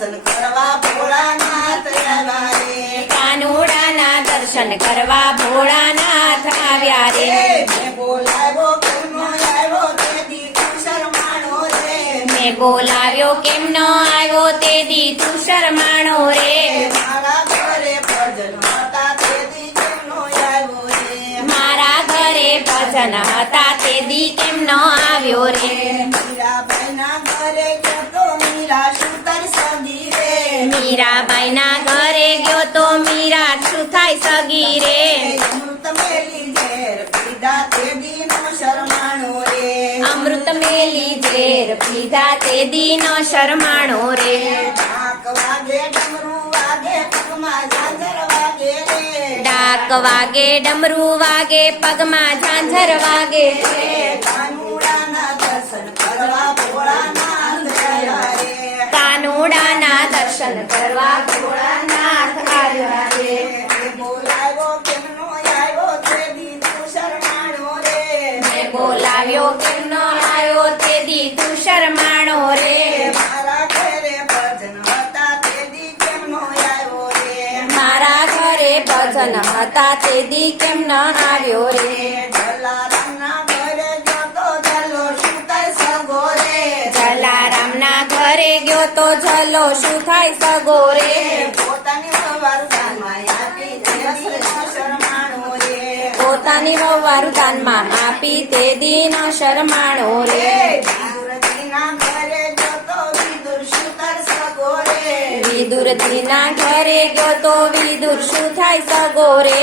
દર્શન કરવા ભોળાનાથ આવ્યા રે. કાનુડાના દર્શન કરવા ભોળાનાથ આવ્યા રે. મેં બોલાવ્યો કેમનો આવ્યો તે દી તું શરમાણો રે. મેં બોલાવ્યો કેમ ન આવ્યો તે દી તું શરમાણો રે. મારા ઘરે ભજન હતા તે દી કેમનો આવ્યો રે. મારા ઘરે ભજન હતા તે દી કેમ ન આવ્યો રે. મીરાબાઈના ઘરે ગયો તો મીરા સુતર સગી રે. મીરાબાઈના ઘરે ગયો તો મીરા શું થાય સગી રે. અમૃત મેલી ઝેર પીધા તે દી નો શરમાણો રે. અમૃત મેલી ઝેર પીધા તે દી નો શરમાણો રે. ઢાક વાગે ડમરું વાગે પગમાં ઝાંઝર વાગે રે. ડાક વાગે ડમરું વાગે પગમાં ઝાંઝર વાગે રે. કાનુડાના દર્શન કરવા ભોળાનાથ આવ્યા રે. કાનુડાના દર્શન કરવા ભોળાનાથ આવ્યા રે. બોલાવ્યો કેમનો આવ્યો તે દી તું શરમાણો રે. મેં બોલાવ્યો કેમ ન આવ્યો તે દી તું શરમાણો રે. મારા ઘરે ભજન હતા તે દી કેમનો આવ્યો રે. મારા ઘરે ભજન હતા તે દી કેમ ન આવ્યો રે. જલારામના ઘરે ગયો તો જલો સુતર સગો રે. જલારામના ઘરે ગયો તો જલો શું થાય સગો રે. પોતાની સવાર દાનમાં આપી તે દી નો શરમાણો રે. પોતાની વહુવારું દાનમાં આપી તે દી ન શરમાણો રે. વિદુરજીના ઘરે ગયો તો વિદુર સુતર સગો રે. વિદુરજીના ઘરે ગયો તો વિદુર શું થાય સગો રે.